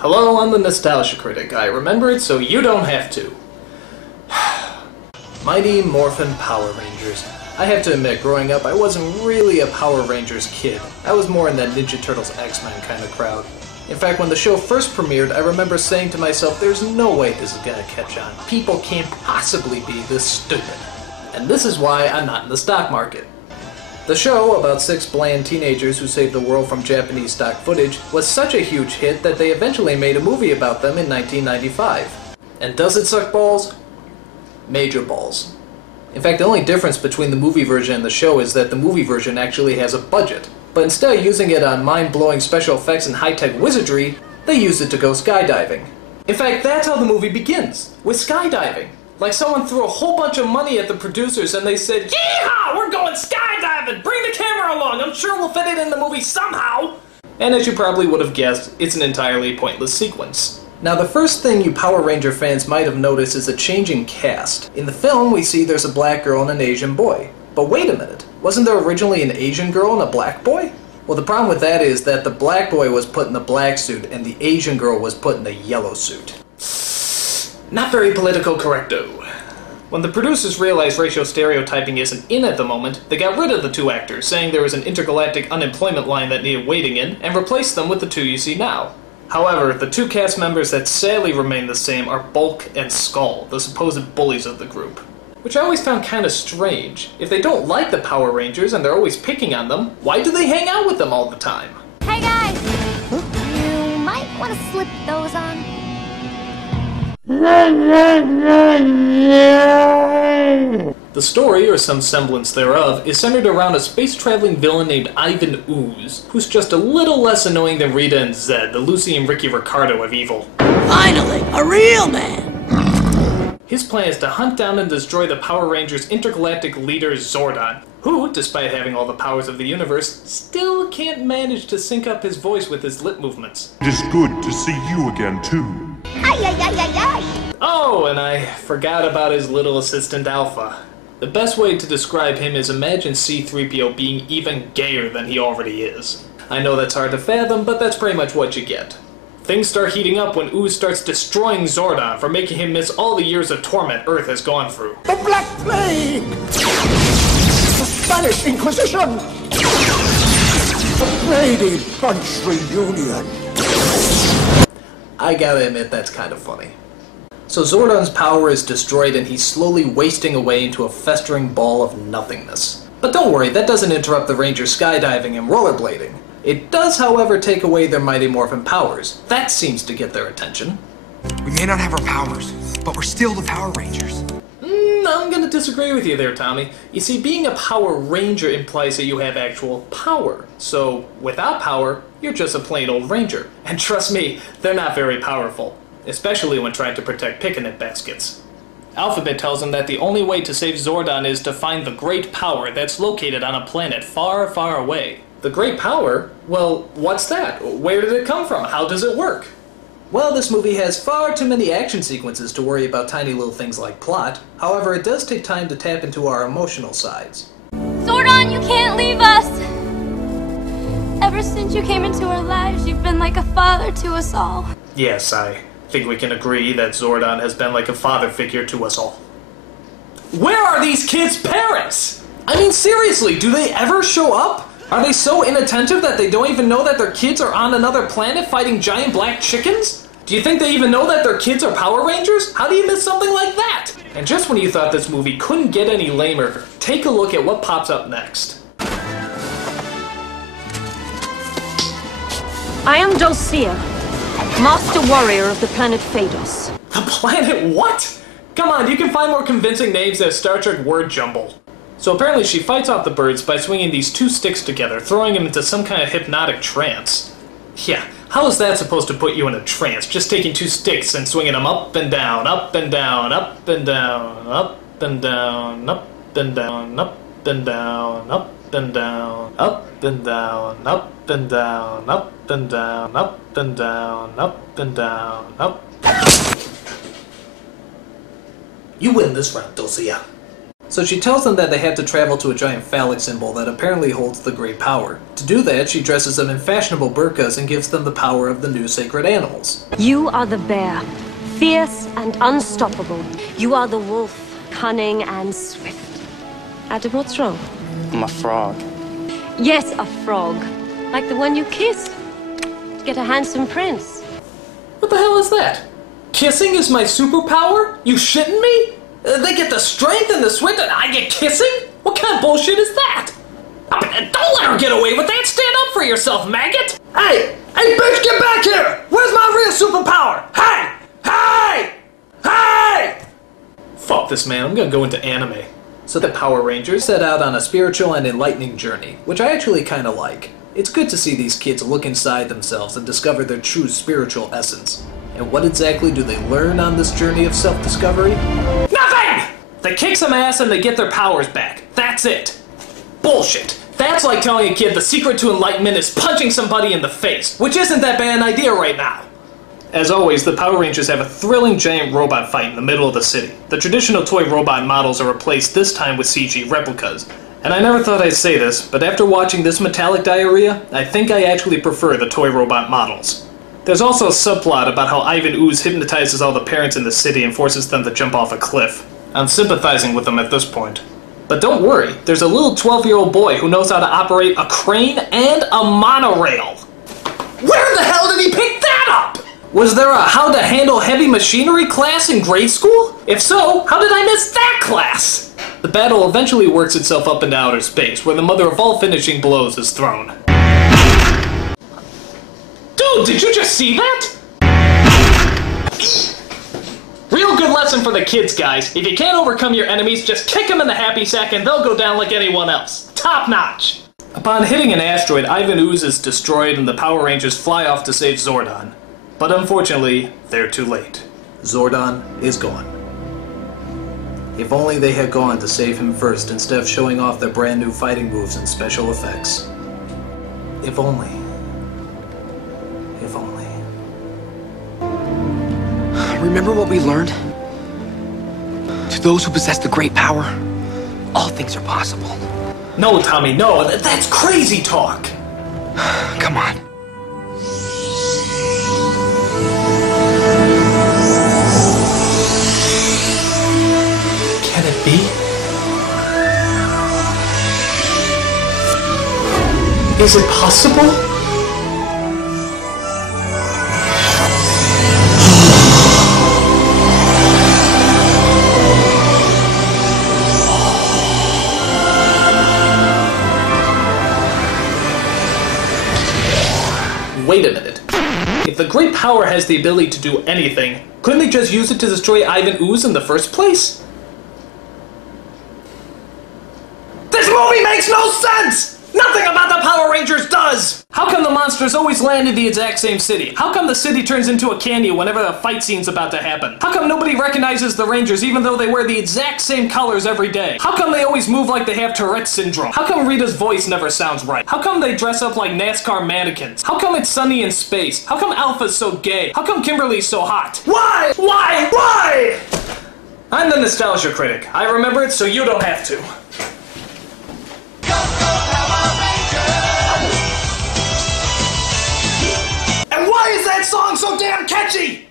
Hello, I'm the Nostalgia Critic. I remember it so you don't have to. Mighty Morphin Power Rangers. I have to admit, growing up, I wasn't really a Power Rangers kid. I was more in that Ninja Turtles X-Men kind of crowd. In fact, when the show first premiered, I remember saying to myself, there's no way this is gonna catch on. People can't possibly be this stupid. And this is why I'm not in the stock market. The show, about 6 bland teenagers who saved the world from Japanese stock footage, was such a huge hit that they eventually made a movie about them in 1995. And does it suck balls? Major balls. In fact, the only difference between the movie version and the show is that the movie version actually has a budget. But instead of using it on mind-blowing special effects and high-tech wizardry, they used it to go skydiving. In fact, that's how the movie begins, with skydiving. Like someone threw a whole bunch of money at the producers and they said, "Yeehaw! We're going skydiving! Bring the camera along! I'm sure we'll fit it in the movie somehow!" And as you probably would have guessed, it's an entirely pointless sequence. Now, the first thing you Power Ranger fans might have noticed is a change in cast. In the film, we see there's a black girl and an Asian boy. But wait a minute, wasn't there originally an Asian girl and a black boy? Well, the problem with that is that the black boy was put in the black suit and the Asian girl was put in the yellow suit. Not very political correcto. When the producers realized racial stereotyping isn't in at the moment, they got rid of the 2 actors, saying there was an intergalactic unemployment line that needed waiting in, and replaced them with the 2 you see now. However, the 2 cast members that sadly remain the same are Bulk and Skull, the supposed bullies of the group. Which I always found kind of strange. If they don't like the Power Rangers and they're always picking on them, why do they hang out with them all the time? Hey guys! You might want to slip those on. The story, or some semblance thereof, is centered around a space-traveling villain named Ivan Ooze, who's just a little less annoying than Rita and Zed, the Lucy and Ricky Ricardo of evil. Finally, a real man! His plan is to hunt down and destroy the Power Rangers' intergalactic leader Zordon, who, despite having all the powers of the universe, still can't manage to sync up his voice with his lip movements. It is good to see you again, too. Oh, and I forgot about his little assistant Alpha. The best way to describe him is imagine C-3PO being even gayer than he already is. I know that's hard to fathom, but that's pretty much what you get. Things start heating up when Ooze starts destroying Zordon for making him miss all the years of torment Earth has gone through. The Black Plague! The Spanish Inquisition! The Brady Bunch reunion! I gotta admit, that's kind of funny. So Zordon's power is destroyed and he's slowly wasting away into a festering ball of nothingness. But don't worry, that doesn't interrupt the Rangers skydiving and rollerblading. It does, however, take away their Mighty Morphin powers. That seems to get their attention. We may not have our powers, but we're still the Power Rangers. I'm gonna disagree with you there, Tommy. You see, being a Power Ranger implies that you have actual power. So, without power, you're just a plain old Ranger. And trust me, they're not very powerful. Especially when trying to protect picnic baskets. Alphabet tells him that the only way to save Zordon is to find the Great Power that's located on a planet far, far away. The Great Power? Well, what's that? Where did it come from? How does it work? Well, this movie has far too many action sequences to worry about tiny little things like plot. However, it does take time to tap into our emotional sides. Zordon, you can't leave us! Ever since you came into our lives, you've been like a father to us all. Yes, I think we can agree that Zordon has been like a father figure to us all. Where are these kids' parents? I mean, seriously, do they ever show up? Are they so inattentive that they don't even know that their kids are on another planet fighting giant black chickens? Do you think they even know that their kids are Power Rangers? How do you miss something like that? And just when you thought this movie couldn't get any lamer, take a look at what pops up next. I am Dulcia, Master Warrior of the planet Phaedos. The planet what? Come on, you can find more convincing names than Star Trek word jumble. So apparently she fights off the birds by swinging these 2 sticks together, throwing them into some kind of hypnotic trance. Yeah, how is that supposed to put you in a trance, just taking 2 sticks and swinging them up and down, up and down, up and down, up and down, up and down, up and down, up and down, up and down, up and down, up and down, up and down, up and down, up. You win this round, Dulcia. So she tells them that they have to travel to a giant phallic symbol that apparently holds the great power. To do that, she dresses them in fashionable burqas and gives them the power of the new sacred animals. You are the bear, fierce and unstoppable. You are the wolf, cunning and swift. Adam, what's wrong? I'm a frog. Yes, a frog. Like the one you kissed. To get a handsome prince. What the hell is that? Kissing is my superpower? You shitting me? They get the strength and the swift and I get kissing? What kind of bullshit is that? Don't let her get away with that! Stand up for yourself, maggot! Hey! Hey, bitch, get back here! Where's my real superpower? Hey! Hey! Hey! Fuck this, man. I'm gonna go into anime. So the Power Rangers set out on a spiritual and enlightening journey, which I actually kinda like. It's good to see these kids look inside themselves and discover their true spiritual essence. And what exactly do they learn on this journey of self-discovery? Nothing! They kick some ass and they get their powers back. That's it. Bullshit. That's like telling a kid the secret to enlightenment is punching somebody in the face, which isn't that bad an idea right now. As always, the Power Rangers have a thrilling giant robot fight in the middle of the city. The traditional toy robot models are replaced this time with CG replicas. And I never thought I'd say this, but after watching this metallic diarrhea, I think I actually prefer the toy robot models. There's also a subplot about how Ivan Ooze hypnotizes all the parents in the city and forces them to jump off a cliff. I'm sympathizing with them at this point. But don't worry, there's a little 12-year-old boy who knows how to operate a crane and a monorail. Where the hell did he pick that up? Was there a how to handle heavy machinery class in grade school? If so, how did I miss that class? The battle eventually works itself up into outer space, where the mother of all finishing blows is thrown. Dude, did you just see that? Real good lesson for the kids, guys. If you can't overcome your enemies, just kick them in the happy sack and they'll go down like anyone else. Top notch! Upon hitting an asteroid, Ivan Ooze is destroyed and the Power Rangers fly off to save Zordon. But unfortunately, they're too late. Zordon is gone. If only they had gone to save him first instead of showing off their brand new fighting moves and special effects. If only. If only. Remember what we learned? To those who possess the great power, all things are possible. No, Tommy, no. That's crazy talk. Come on. Can it be? Is it possible? Wait a minute. If the great power has the ability to do anything, couldn't they just use it to destroy Ivan Ooze in the first place? This movie makes no sense! Nothing about the Power Rangers does! How come the monsters always land in the exact same city? How come the city turns into a canyon whenever a fight scene's about to happen? How come nobody recognizes the Rangers even though they wear the exact same colors every day? How come they always move like they have Tourette's syndrome? How come Rita's voice never sounds right? How come they dress up like NASCAR mannequins? How come it's sunny in space? How come Alpha's so gay? How come Kimberly's so hot? Why? Why? Why? I'm the Nostalgia Critic. I remember it so you don't have to. And why is that song so damn catchy?